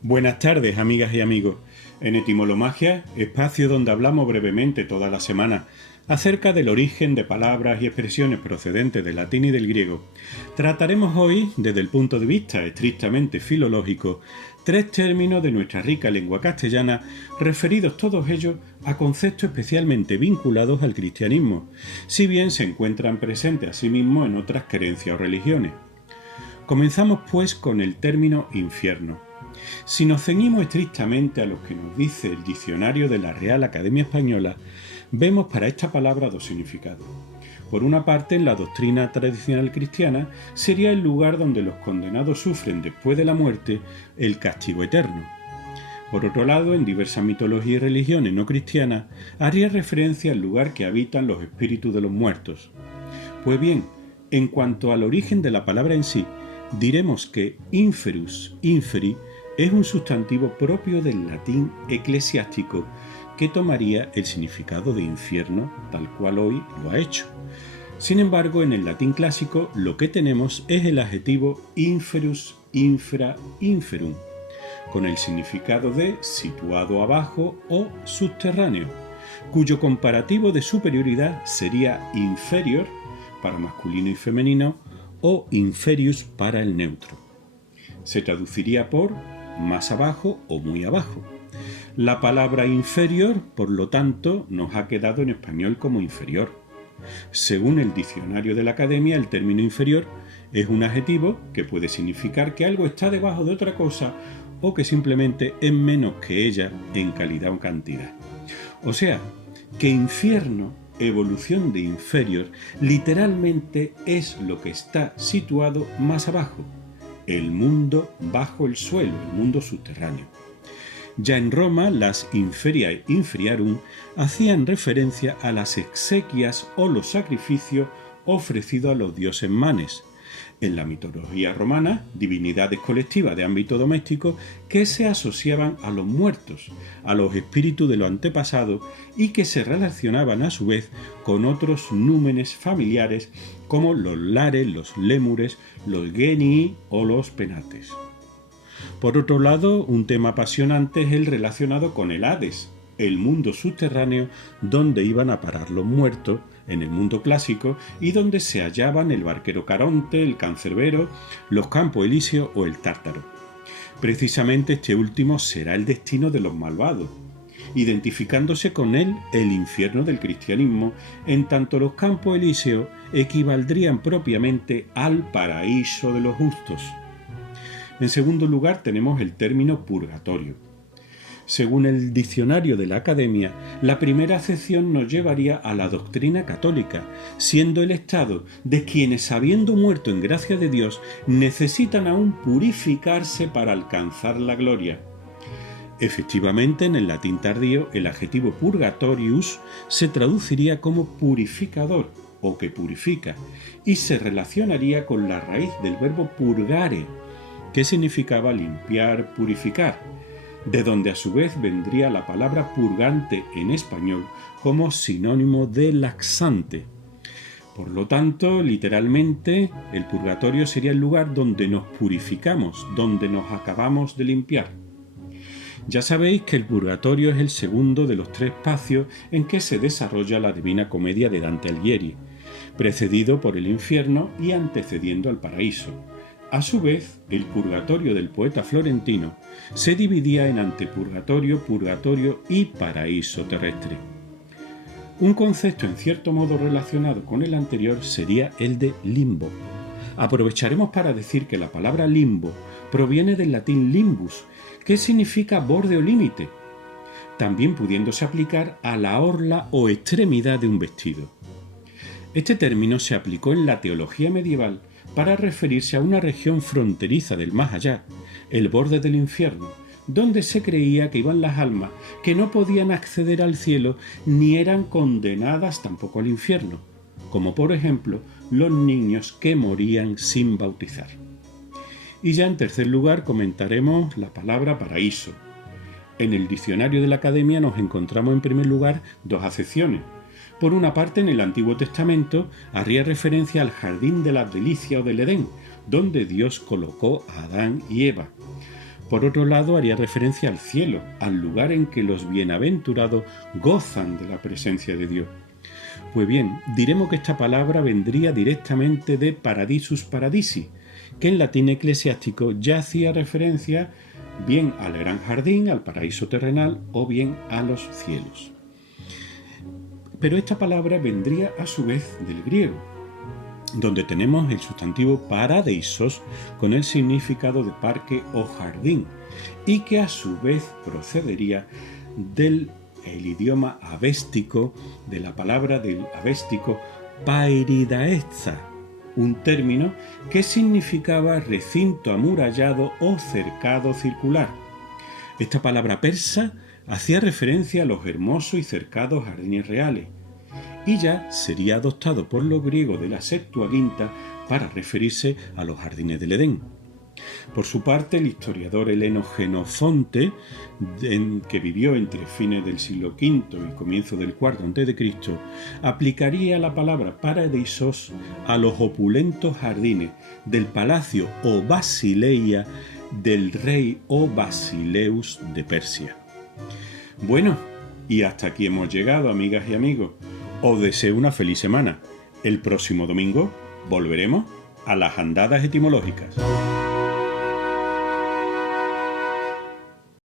Buenas tardes, amigas y amigos. En Etimolomagia, espacio donde hablamos brevemente toda la semana acerca del origen de palabras y expresiones procedentes del latín y del griego, trataremos hoy, desde el punto de vista estrictamente filológico, tres términos de nuestra rica lengua castellana, referidos todos ellos a conceptos especialmente vinculados al cristianismo, si bien se encuentran presentes asimismo en otras creencias o religiones. Comenzamos pues con el término infierno. Si nos ceñimos estrictamente a lo que nos dice el diccionario de la Real Academia Española, vemos para esta palabra dos significados. Por una parte, en la doctrina tradicional cristiana, sería el lugar donde los condenados sufren después de la muerte el castigo eterno. Por otro lado, en diversas mitologías y religiones no cristianas, haría referencia al lugar que habitan los espíritus de los muertos. Pues bien, en cuanto al origen de la palabra en sí, diremos que inferus, inferi, es un sustantivo propio del latín eclesiástico que tomaría el significado de infierno tal cual hoy lo ha hecho. Sin embargo, en el latín clásico lo que tenemos es el adjetivo inferus, infra, inferum, con el significado de situado abajo o subterráneo, cuyo comparativo de superioridad sería inferior para masculino y femenino o inferius para el neutro. Se traduciría por más abajo o muy abajo. La palabra inferior, por lo tanto, nos ha quedado en español como inferior. Según el diccionario de la Academia, el término inferior es un adjetivo que puede significar que algo está debajo de otra cosa o que simplemente es menos que ella en calidad o cantidad. O sea, que infierno, evolución de inferior, literalmente es lo que está situado más abajo, el mundo bajo el suelo, el mundo subterráneo. Ya en Roma, las inferiae inferiarum hacían referencia a las exequias o los sacrificios ofrecidos a los dioses manes. En la mitología romana, divinidades colectivas de ámbito doméstico que se asociaban a los muertos, a los espíritus de los antepasados y que se relacionaban a su vez con otros númenes familiares como los lares, los lémures, los genii o los penates. Por otro lado, un tema apasionante es el relacionado con el Hades, el mundo subterráneo donde iban a parar los muertos en el mundo clásico y donde se hallaban el barquero Caronte, el cancerbero, los campos elíseos o el tártaro. Precisamente este último será el destino de los malvados, identificándose con él el infierno del cristianismo, en tanto los campos elíseos equivaldrían propiamente al paraíso de los justos. En segundo lugar tenemos el término purgatorio. Según el diccionario de la Academia, la primera acepción nos llevaría a la doctrina católica, siendo el estado de quienes, habiendo muerto en gracia de Dios, necesitan aún purificarse para alcanzar la gloria. Efectivamente, en el latín tardío, el adjetivo purgatorius se traduciría como purificador o que purifica, y se relacionaría con la raíz del verbo purgare, que significaba limpiar, purificar, de donde a su vez vendría la palabra purgante en español como sinónimo de laxante. Por lo tanto, literalmente, el purgatorio sería el lugar donde nos purificamos, donde nos acabamos de limpiar. Ya sabéis que el purgatorio es el segundo de los tres espacios en que se desarrolla la Divina Comedia de Dante Alighieri, precedido por el infierno y antecediendo al paraíso. A su vez, el purgatorio del poeta florentino se dividía en antepurgatorio, purgatorio y paraíso terrestre. Un concepto en cierto modo relacionado con el anterior sería el de limbo. Aprovecharemos para decir que la palabra limbo proviene del latín limbus, que significa borde o límite, también pudiéndose aplicar a la orla o extremidad de un vestido. Este término se aplicó en la teología medieval para referirse a una región fronteriza del más allá, el borde del infierno, donde se creía que iban las almas que no podían acceder al cielo ni eran condenadas tampoco al infierno, como por ejemplo los niños que morían sin bautizar. Y ya en tercer lugar comentaremos la palabra paraíso. En el diccionario de la Academia nos encontramos en primer lugar dos acepciones. Por una parte, en el Antiguo Testamento haría referencia al jardín de las delicias o del Edén, donde Dios colocó a Adán y Eva. Por otro lado, haría referencia al cielo, al lugar en que los bienaventurados gozan de la presencia de Dios. Pues bien, diremos que esta palabra vendría directamente de paradisus paradisi, que en latín eclesiástico ya hacía referencia bien al gran jardín, al paraíso terrenal, o bien a los cielos. Pero esta palabra vendría a su vez del griego, donde tenemos el sustantivo paradeisos con el significado de parque o jardín, y que a su vez procedería del idioma avéstico, de la palabra del avéstico paeridaeza, un término que significaba recinto amurallado o cercado circular. Esta palabra persa hacía referencia a los hermosos y cercados jardines reales, y ya sería adoptado por los griegos de la Septuaginta para referirse a los jardines del Edén. Por su parte, el historiador heleno Jenofonte, que vivió entre fines del siglo V y comienzo del IV a.C., aplicaría la palabra paradeisos a los opulentos jardines del palacio o basileia del rey o Basileus de Persia. Bueno, y hasta aquí hemos llegado, amigas y amigos. Os deseo una feliz semana. El próximo domingo volveremos a las andadas etimológicas.